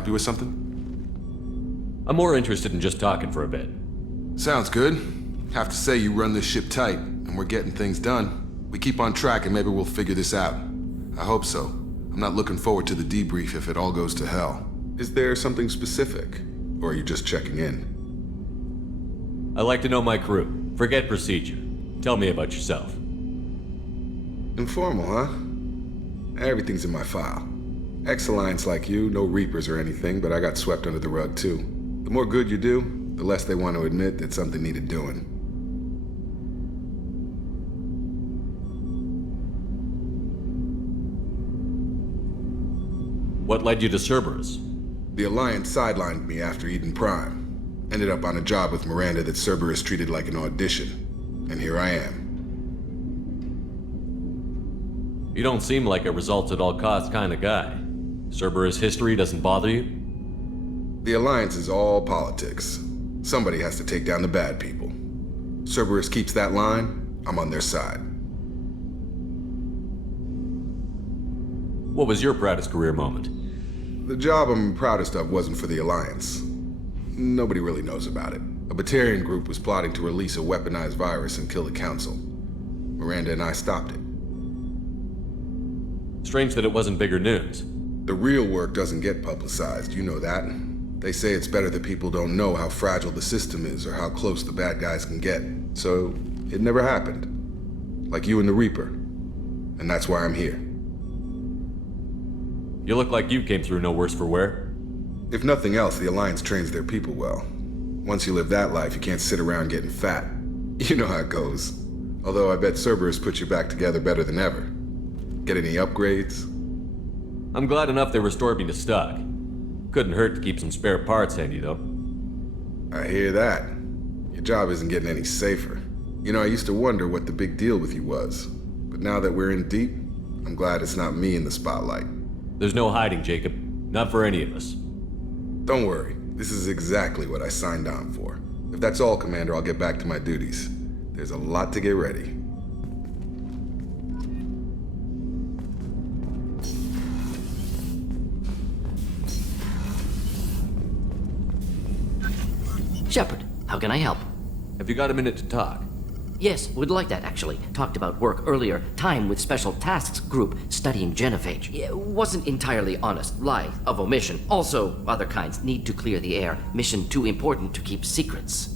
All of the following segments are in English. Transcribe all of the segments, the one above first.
help you with something? I'm more interested in just talking for a bit. Sounds good. Have to say you run this ship tight, and we're getting things done. We keep on track and maybe we'll figure this out. I hope so. I'm not looking forward to the debrief if it all goes to hell. Is there something specific? Or are you just checking in? I like to know my crew. Forget procedure. Tell me about yourself. Informal, huh? Everything's in my file. Ex-Alliance like you, no Reapers or anything, but I got swept under the rug too. The more good you do, the less they want to admit that something needed doing. What led you to Cerberus? The Alliance sidelined me after Eden Prime. Ended up on a job with Miranda that Cerberus treated like an audition. And here I am. You don't seem like a results-at-all-costs kind of guy. Cerberus history doesn't bother you? The Alliance is all politics. Somebody has to take down the bad people. Cerberus keeps that line, I'm on their side. What was your proudest career moment? The job I'm proudest of wasn't for the Alliance. Nobody really knows about it. A Batarian group was plotting to release a weaponized virus and kill the Council. Miranda and I stopped it. Strange that it wasn't bigger news. The real work doesn't get publicized, you know that. They say it's better that people don't know how fragile the system is or how close the bad guys can get. So, it never happened. Like you and the Reaper. And that's why I'm here. You look like you came through no worse for wear. If nothing else, the Alliance trains their people well. Once you live that life, you can't sit around getting fat. You know how it goes. Although I bet Cerberus put you back together better than ever. Get any upgrades? I'm glad enough they restored me to stock. Couldn't hurt to keep some spare parts handy, though. I hear that. Your job isn't getting any safer. You know, I used to wonder what the big deal with you was. But now that we're in deep, I'm glad it's not me in the spotlight. There's no hiding, Jacob. Not for any of us. Don't worry. This is exactly what I signed on for. If that's all, Commander, I'll get back to my duties. There's a lot to get ready. Shepard, how can I help? Have you got a minute to talk? Yes, would like that, actually. Talked about work earlier. Time with Special Tasks Group studying Genophage. Yeah, wasn't entirely honest. Lie of omission. Also, other kinds. Need to clear the air. Mission too important to keep secrets.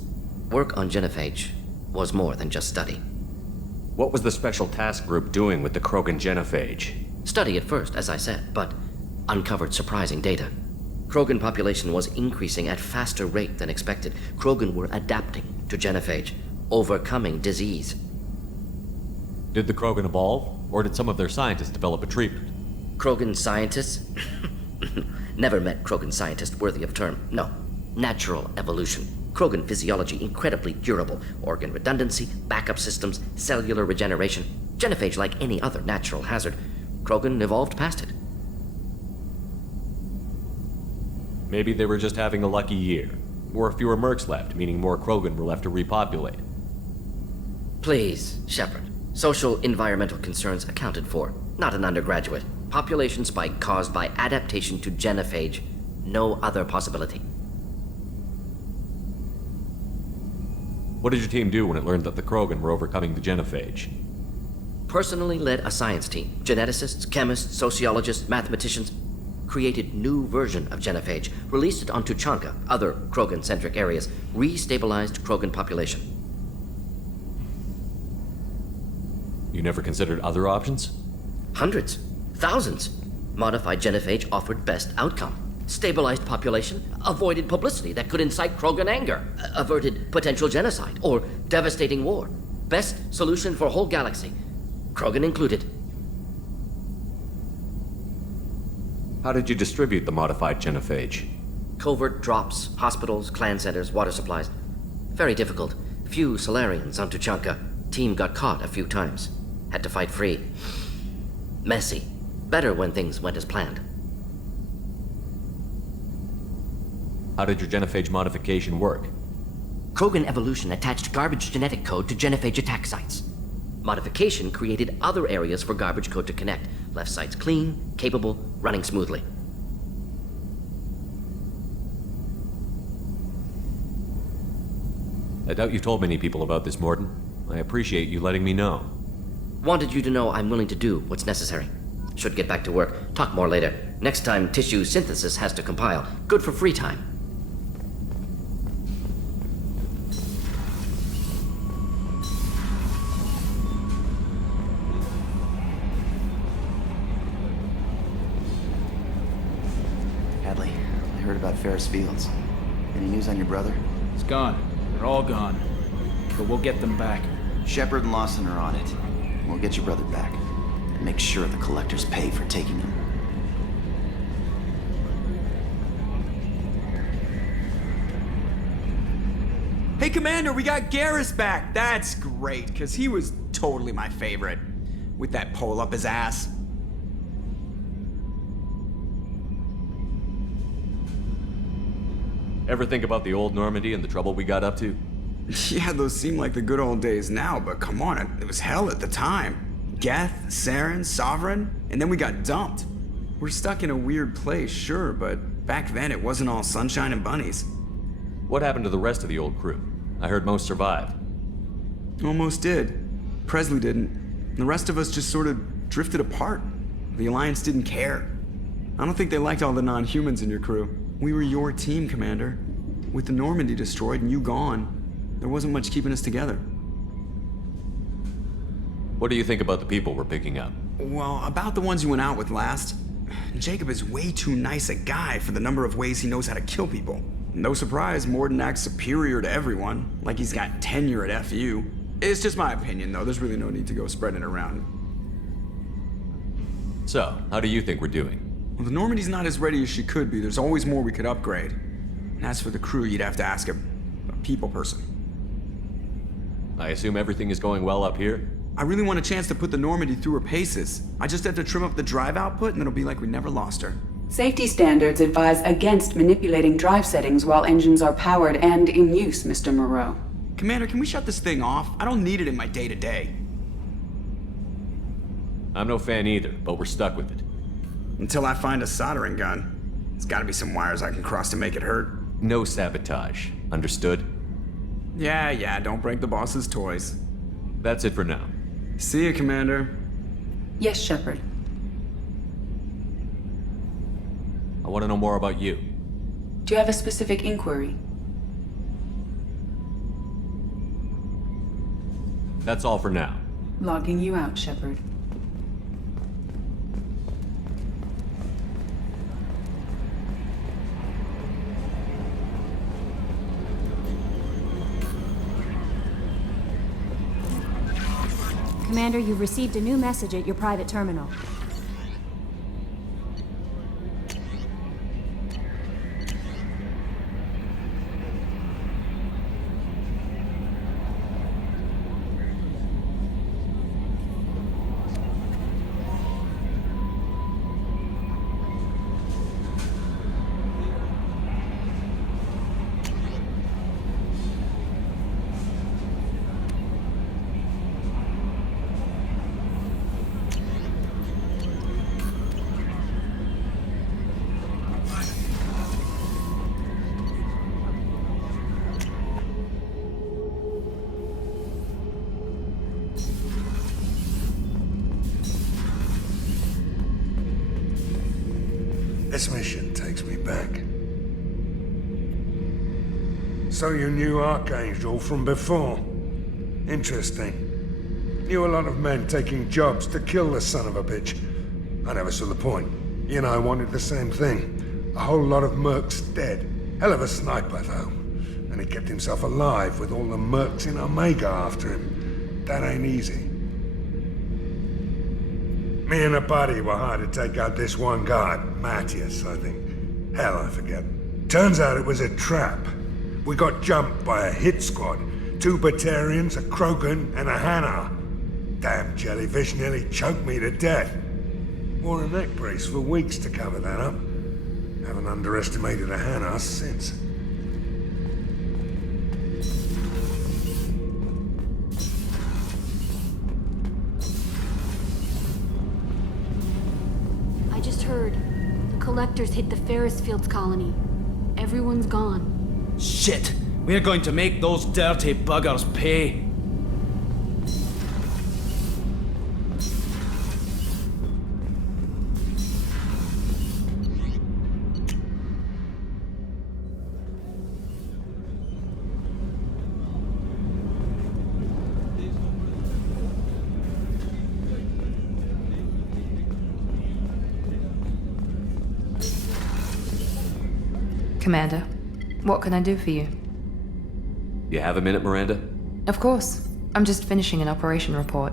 Work on Genophage was more than just study. What was the Special Task Group doing with the Krogan Genophage? Study at first, as I said, but uncovered surprising data. Krogan population was increasing at faster rate than expected. Krogan were adapting to Genophage, overcoming disease. Did the Krogan evolve, or did some of their scientists develop a treatment? Krogan scientists? Never met Krogan scientist worthy of term. No. Natural evolution. Krogan physiology incredibly durable. Organ redundancy, backup systems, cellular regeneration. Genophage like any other natural hazard. Krogan evolved past it. Maybe they were just having a lucky year. Or fewer mercs left, meaning more Krogan were left to repopulate. Please, Shepard. Social environmental concerns accounted for. Not an undergraduate. Population spike caused by adaptation to Genophage. No other possibility. What did your team do when it learned that the Krogan were overcoming the Genophage? Personally led a science team. Geneticists, chemists, sociologists, mathematicians. Created new version of Genophage. Released it on Tuchanka, other Krogan-centric areas. Restabilized Krogan population. You never considered other options? Hundreds. Thousands. Modified Genophage offered best outcome. Stabilized population, avoided publicity that could incite Krogan anger, averted potential genocide or devastating war. Best solution for whole galaxy, Krogan included. How did you distribute the modified Genophage? Covert drops, hospitals, clan centers, water supplies. Very difficult. Few Solarians on Tuchanka. Team got caught a few times. Had to fight free. Messy. Better when things went as planned. How did your Genophage modification work? Krogan evolution attached garbage genetic code to Genophage attack sites. Modification created other areas for garbage code to connect. Left sites clean, capable, running smoothly. I doubt you've told many people about this, Morton. I appreciate you letting me know. Wanted you to know I'm willing to do what's necessary. Should get back to work. Talk more later. Next time tissue synthesis has to compile. Good for free time. Hadley, I heard about Ferris Fields. Any news on your brother? It's gone. They're all gone. But we'll get them back. Shepard and Lawson are on it. We'll get your brother back. And make sure the collectors pay for taking him. Hey, Commander, we got Garrus back. That's great, because he was totally my favorite. With that pole up his ass. Ever think about the old Normandy and the trouble we got up to? Yeah, those seem like the good old days now, but come on, it was hell at the time. Geth, Saren, Sovereign, and then we got dumped. We're stuck in a weird place, sure, but back then it wasn't all sunshine and bunnies. What happened to the rest of the old crew? I heard most survived. Almost did. Presley didn't. The rest of us just sort of drifted apart. The Alliance didn't care. I don't think they liked all the non-humans in your crew. We were your team, Commander. With the Normandy destroyed and you gone, there wasn't much keeping us together. What do you think about the people we're picking up? Well, about the ones you went out with last, Jacob is way too nice a guy for the number of ways he knows how to kill people. No surprise, Morden acts superior to everyone, like he's got tenure at FU. It's just my opinion, though. There's really no need to go spreading it around. So, how do you think we're doing? Well, the Normandy's not as ready as she could be. There's always more we could upgrade. And as for the crew, you'd have to ask a people person. I assume everything is going well up here? I really want a chance to put the Normandy through her paces. I just have to trim up the drive output and it'll be like we never lost her. Safety standards advise against manipulating drive settings while engines are powered and in use, Mr. Moreau. Commander, can we shut this thing off? I don't need it in my day-to-day. I'm no fan either, but we're stuck with it. Until I find a soldering gun. There's gotta be some wires I can cross to make it hurt. No sabotage. Understood? Yeah, don't break the boss's toys. That's it for now. See you, Commander. Yes, Shepard. I want to know more about you. Do you have a specific inquiry? That's all for now. Logging you out, Shepard. Commander, you've received a new message at your private terminal. This mission takes me back. So you knew Archangel from before? Interesting. Knew a lot of men taking jobs to kill the son of a bitch. I never saw the point. You and I wanted the same thing. A whole lot of mercs dead. Hell of a sniper, though. And he kept himself alive with all the mercs in Omega after him. That ain't easy. Me and a buddy were hired to take out this one guy, Matthias, I think. Hell, I forget. Turns out it was a trap. We got jumped by a hit squad. 2 Batarians, a Krogan, and a Hanar. Damn jellyfish nearly choked me to death. Wore a neck brace for weeks to cover that up. Haven't underestimated a Hanar since. Heard. The collectors hit the Ferris Fields colony. Everyone's gone. Shit! We're going to make those dirty buggers pay. Commander, what can I do for you? You have a minute, Miranda? Of course. I'm just finishing an operation report.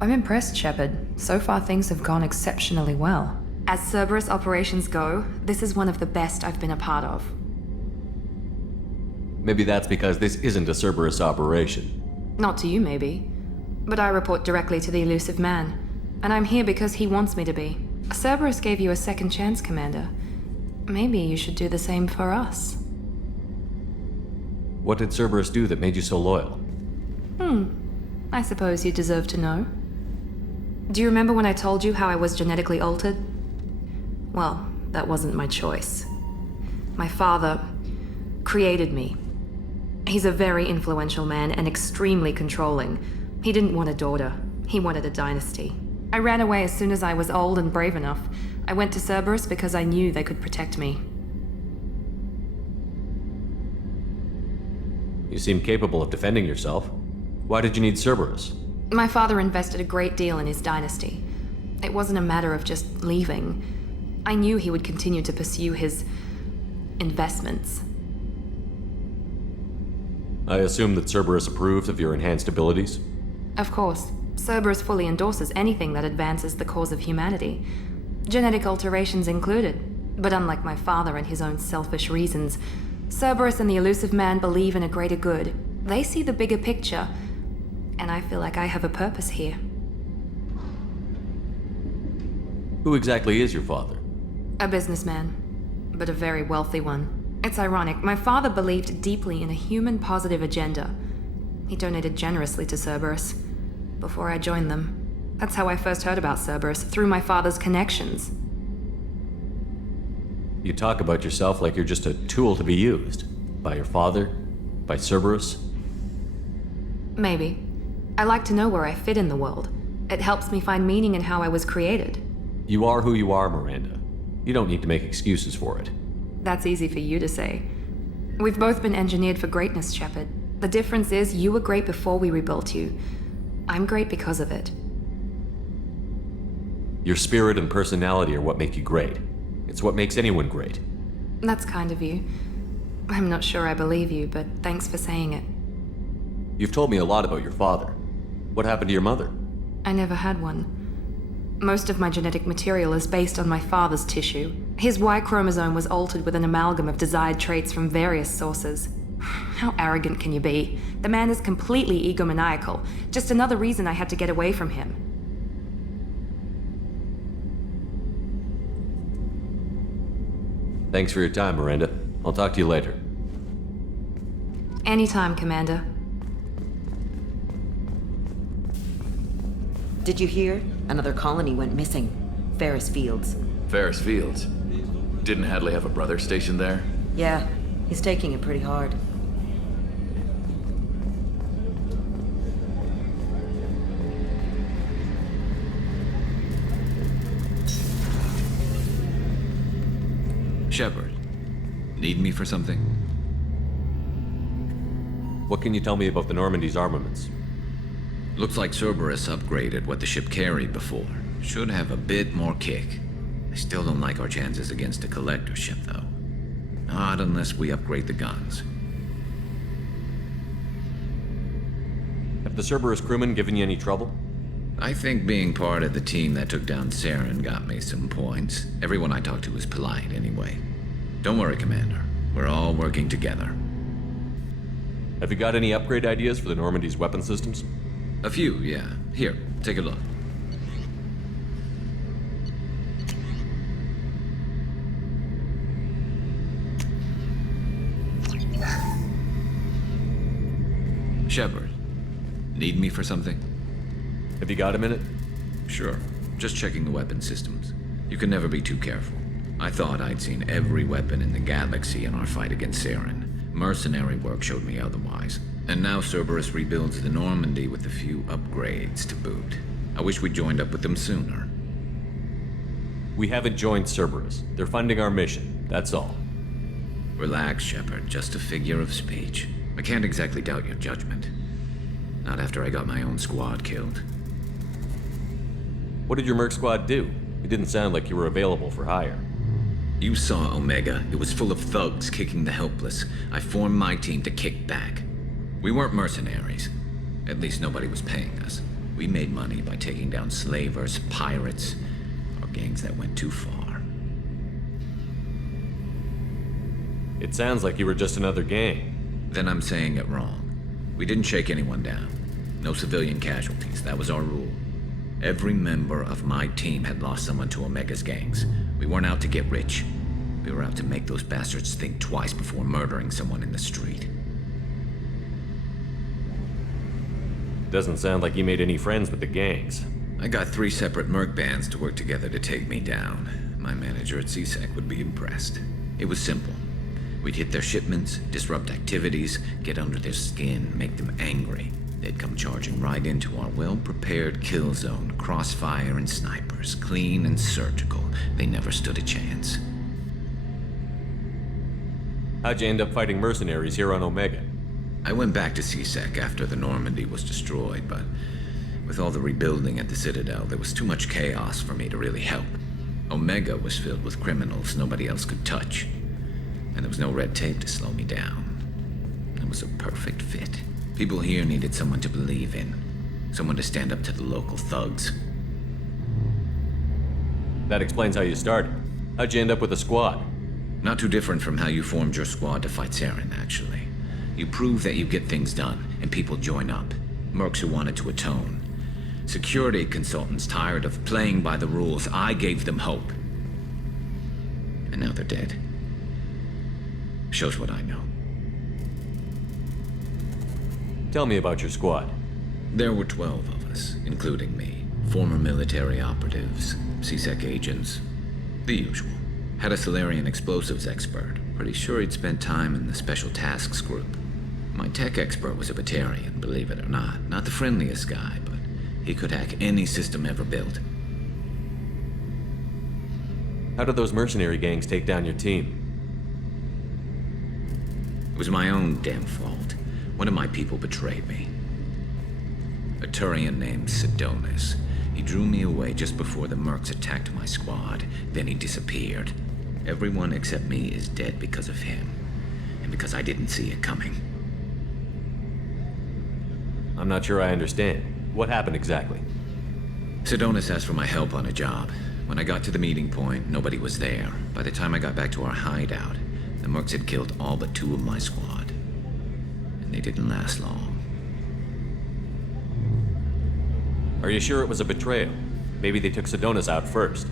I'm impressed, Shepard. So far things have gone exceptionally well. As Cerberus operations go, this is one of the best I've been a part of. Maybe that's because this isn't a Cerberus operation. Not to you, maybe. But I report directly to the elusive man. And I'm here because he wants me to be. Cerberus gave you a second chance, Commander. Maybe you should do the same for us. What did Cerberus do that made you so loyal? I suppose you deserve to know. Do you remember when I told you how I was genetically altered? Well, that wasn't my choice. My father created me. He's a very influential man and extremely controlling. He didn't want a daughter. He wanted a dynasty. I ran away as soon as I was old and brave enough. I went to Cerberus because I knew they could protect me. You seem capable of defending yourself. Why did you need Cerberus? My father invested a great deal in his dynasty. It wasn't a matter of just leaving. I knew he would continue to pursue his investments. I assume that Cerberus approved of your enhanced abilities? Of course. Cerberus fully endorses anything that advances the cause of humanity. Genetic alterations included. But unlike my father and his own selfish reasons, Cerberus and the elusive man believe in a greater good. They see the bigger picture, and I feel like I have a purpose here. Who exactly is your father? A businessman, but a very wealthy one. It's ironic, my father believed deeply in a human-positive agenda. He donated generously to Cerberus before I joined them. That's how I first heard about Cerberus, through my father's connections. You talk about yourself like you're just a tool to be used. By your father? By Cerberus? Maybe. I like to know where I fit in the world. It helps me find meaning in how I was created. You are who you are, Miranda. You don't need to make excuses for it. That's easy for you to say. We've both been engineered for greatness, Shepard. The difference is you were great before we rebuilt you. I'm great because of it. Your spirit and personality are what make you great. It's what makes anyone great. That's kind of you. I'm not sure I believe you, but thanks for saying it. You've told me a lot about your father. What happened to your mother? I never had one. Most of my genetic material is based on my father's tissue. His Y chromosome was altered with an amalgam of desired traits from various sources. How arrogant can you be? The man is completely egomaniacal. Just another reason I had to get away from him. Thanks for your time, Miranda. I'll talk to you later. Anytime, Commander. Did you hear? Another colony went missing. Ferris Fields. Ferris Fields? Didn't Hadley have a brother stationed there? Yeah, he's taking it pretty hard. Shepard, need me for something? What can you tell me about the Normandy's armaments? Looks like Cerberus upgraded what the ship carried before. Should have a bit more kick. I still don't like our chances against a collector ship, though. Not unless we upgrade the guns. Have the Cerberus crewmen given you any trouble? I think being part of the team that took down Saren got me some points. Everyone I talked to was polite, anyway. Don't worry, Commander. We're all working together. Have you got any upgrade ideas for the Normandy's weapon systems? A few, yeah. Here, take a look. Shepard, need me for something? Have you got a minute? Sure. Just checking the weapon systems. You can never be too careful. I thought I'd seen every weapon in the galaxy in our fight against Saren, Mercenary work showed me otherwise. And now Cerberus rebuilds the Normandy with a few upgrades to boot. I wish we'd joined up with them sooner. We haven't joined Cerberus. They're funding our mission, that's all. Relax, Shepard. Just a figure of speech. I can't exactly doubt your judgment. Not after I got my own squad killed. What did your merc squad do? It didn't sound like you were available for hire. You saw Omega. It was full of thugs kicking the helpless. I formed my team to kick back. We weren't mercenaries. At least nobody was paying us. We made money by taking down slavers, pirates, or gangs that went too far. It sounds like you were just another gang. Then I'm saying it wrong. We didn't shake anyone down. No civilian casualties. That was our rule. Every member of my team had lost someone to Omega's gangs. We weren't out to get rich. We were out to make those bastards think twice before murdering someone in the street. Doesn't sound like you made any friends with the gangs. I got 3 separate merc bands to work together to take me down. My manager at C-Sec would be impressed. It was simple. We'd hit their shipments, disrupt activities, get under their skin, make them angry. They'd come charging right into our well-prepared kill zone, crossfire and snipers, clean and surgical. They never stood a chance. How'd you end up fighting mercenaries here on Omega? I went back to C-Sec after the Normandy was destroyed, but with all the rebuilding at the Citadel, there was too much chaos for me to really help. Omega was filled with criminals nobody else could touch, and there was no red tape to slow me down. It was a perfect fit. People here needed someone to believe in, someone to stand up to the local thugs. That explains how you started. How'd you end up with a squad? Not too different from how you formed your squad to fight Saren, actually. You prove that you get things done, and people join up. Mercs who wanted to atone. Security consultants tired of playing by the rules. I gave them hope. And now they're dead. Shows what I know. Tell me about your squad. There were 12 of us, including me. Former military operatives, C-Sec agents, the usual. Had a Solarian explosives expert. Pretty sure he'd spent time in the Special Tasks group. My tech expert was a Batarian, believe it or not. Not the friendliest guy, but he could hack any system ever built. How did those mercenary gangs take down your team? It was my own damn fault. One of my people betrayed me. A Turian named Sidonis. He drew me away just before the mercs attacked my squad. Then he disappeared. Everyone except me is dead because of him. And because I didn't see it coming. I'm not sure I understand. What happened exactly? Sidonis asked for my help on a job. When I got to the meeting point, nobody was there. By the time I got back to our hideout, the mercs had killed all but 2 of my squad. And they didn't last long. Are you sure it was a betrayal? Maybe they took Sidonis out first.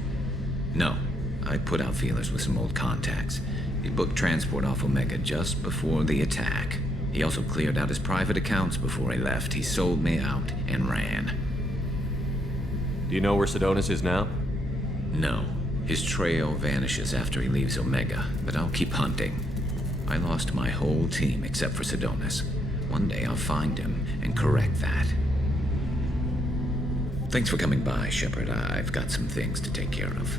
No. I put out feelers with some old contacts. He booked transport off Omega just before the attack. He also cleared out his private accounts before he left. He sold me out and ran. Do you know where Sidonis is now? No. His trail vanishes after he leaves Omega, but I'll keep hunting. I lost my whole team except for Sidonis. One day I'll find him and correct that. Thanks for coming by, Shepard. I've got some things to take care of.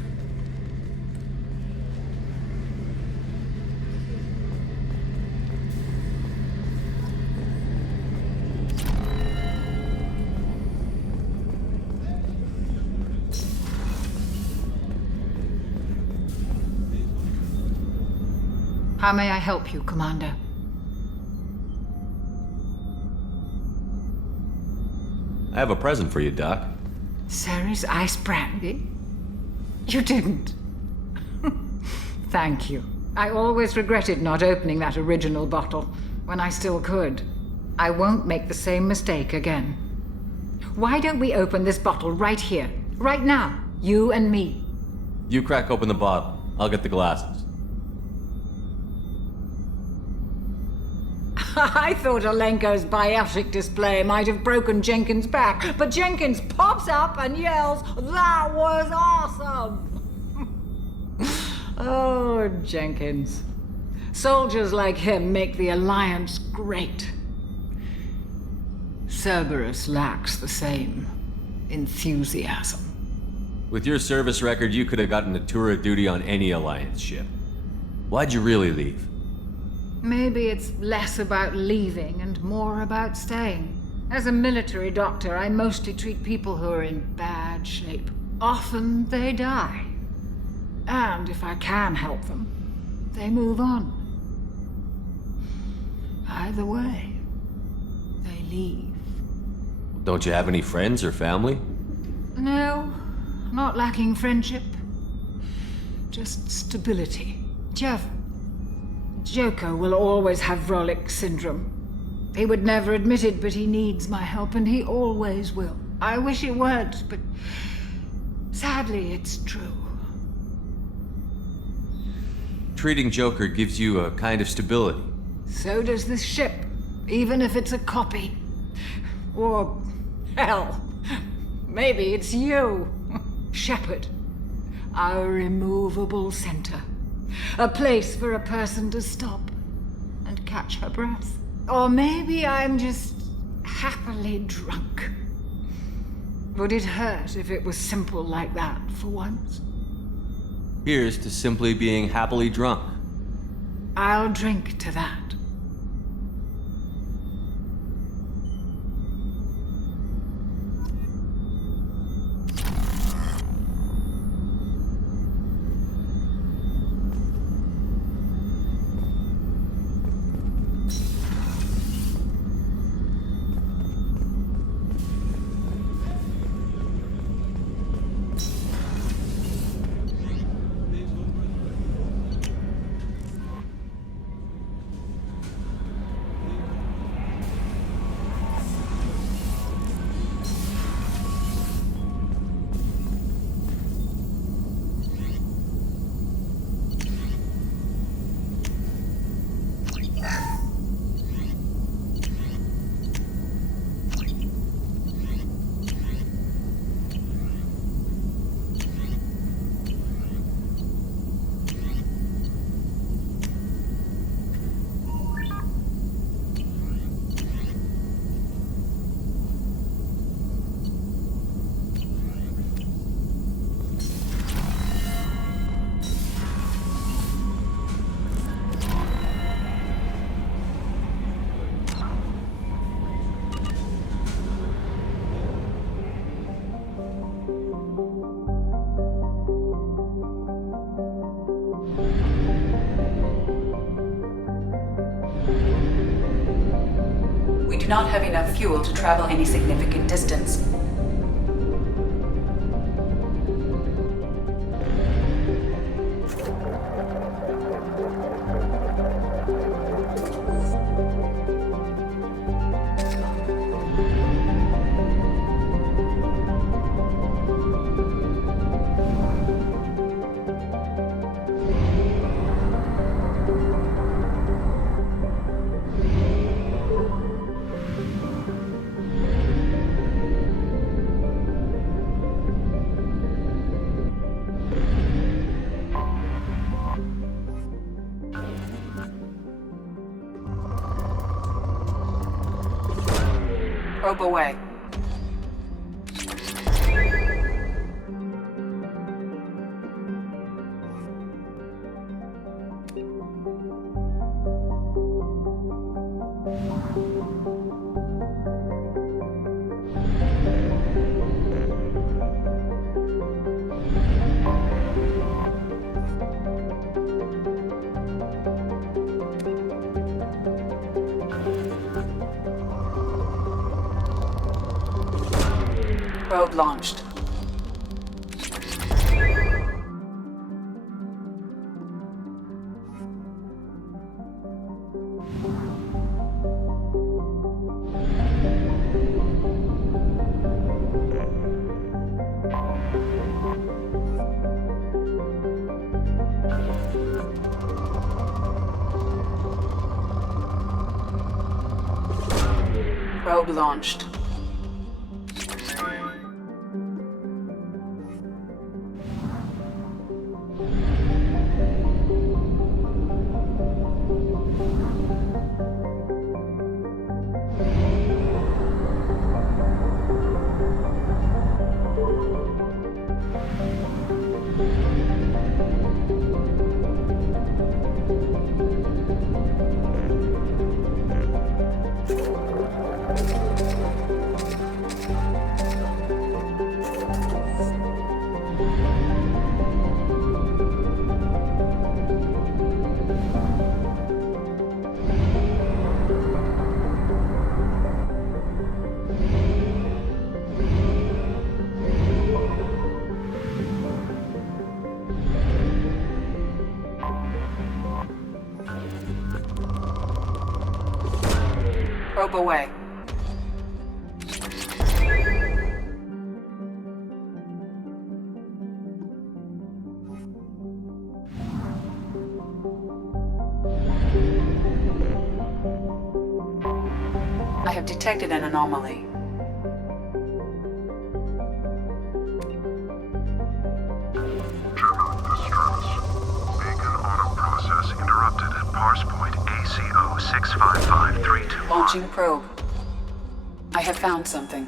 How may I help you, Commander? I have a present for you, Doc. Ceres ice brandy? You didn't. Thank you. I always regretted not opening that original bottle when I still could. I won't make the same mistake again. Why don't we open this bottle right here, right now, you and me? You crack open the bottle. I'll get the glasses. I thought Alenko's biotic display might have broken Jenkins' back, but Jenkins pops up and yells, "That was awesome!" Oh, Jenkins. Soldiers like him make the Alliance great. Cerberus lacks the same enthusiasm. With your service record, you could have gotten a tour of duty on any Alliance ship. Why'd you really leave? Maybe it's less about leaving and more about staying. As a military doctor, I mostly treat people who are in bad shape. Often they die. And if I can help them, they move on. Either way, they leave. Don't you have any friends or family? No, not lacking friendship. Just stability. Joker will always have Vrolik syndrome. He would never admit it, but he needs my help, and he always will. I wish it weren't, but sadly, it's true. Treating Joker gives you a kind of stability. So does this ship, even if it's a copy. Or, hell, maybe it's you, Shepard. Our immovable center. A place for a person to stop and catch her breath. Or maybe I'm just happily drunk. Would it hurt if it was simple like that for once? Here's to simply being happily drunk. I'll drink to that. We do not have enough fuel to travel any significant distance. Probe away. Probe launched. Probe launched. group away. I have detected an anomaly. Interrupted at parse point ACO 65532. Launching probe. I have found something.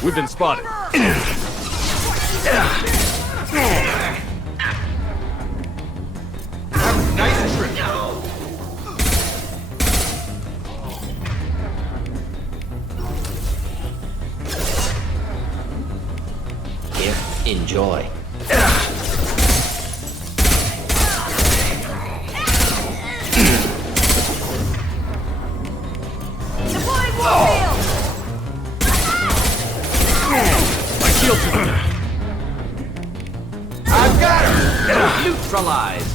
We've been spotted. Nice trick. Here, enjoy. I've got her! Neutralized!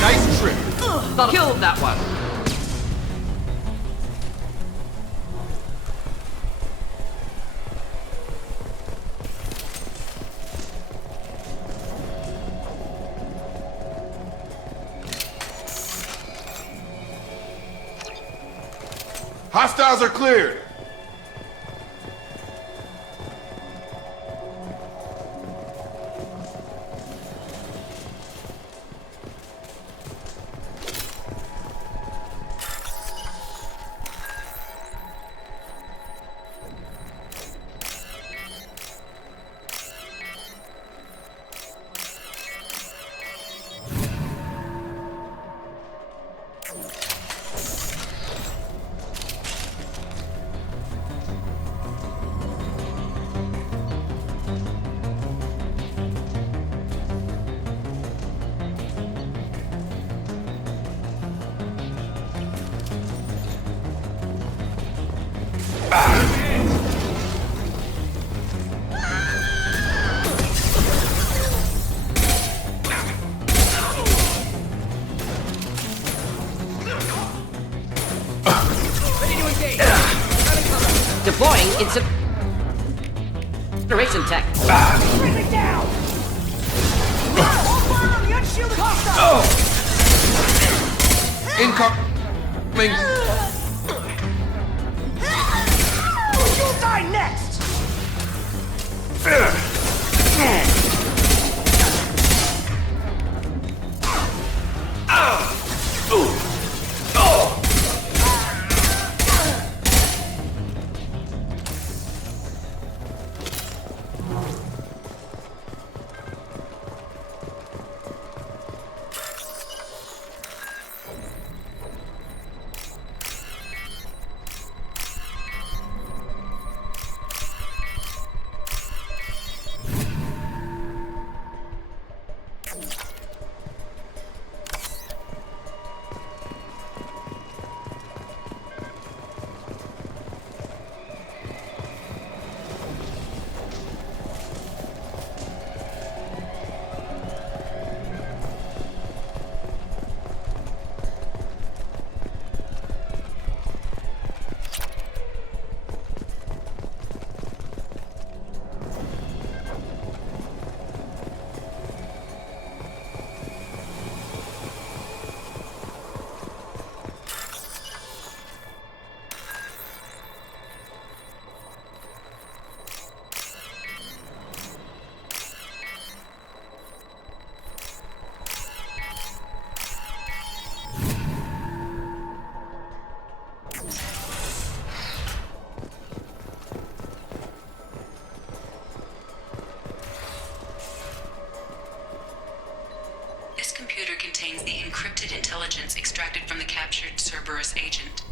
Nice trick! Killed that one! Hostiles are cleared! Deploying incineration tech. Bring it down! All fire on the unshielded hostile! Incoming! You'll die next! captured Cerberus agent.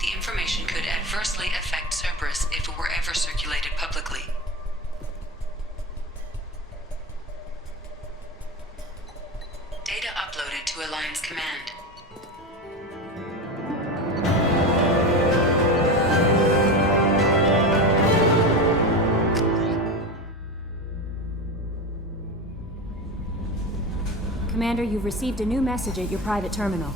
The information could adversely affect Cerberus if it were ever circulated publicly. Data uploaded to Alliance Command. Commander, you've received a new message at your private terminal.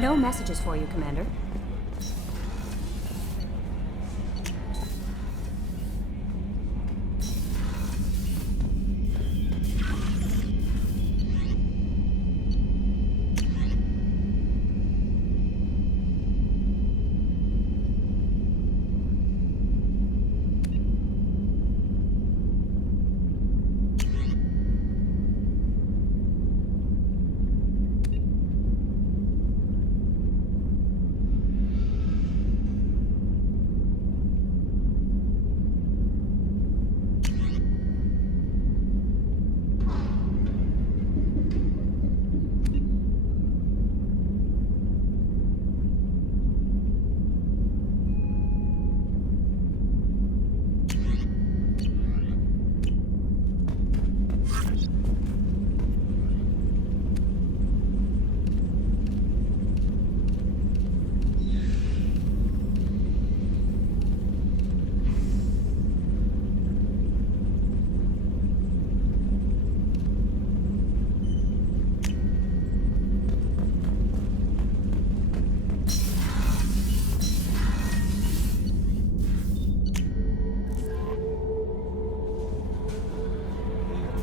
No messages for you, Commander.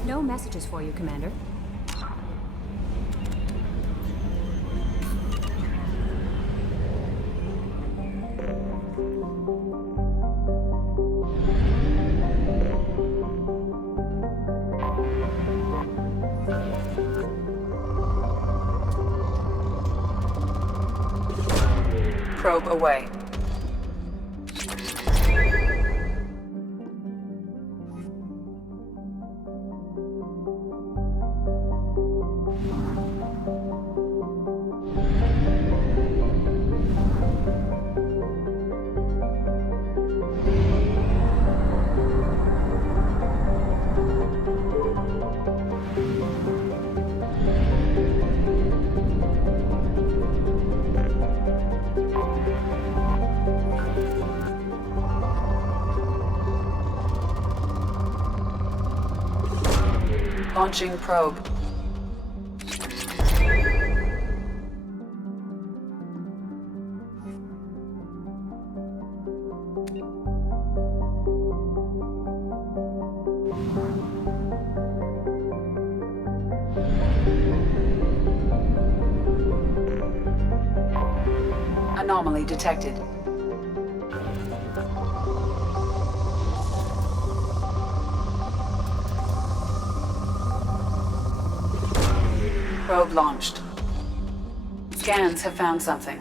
No messages for you, Commander. Probe away. Launching probe. Anomaly detected. Probe launched. Scans have found something.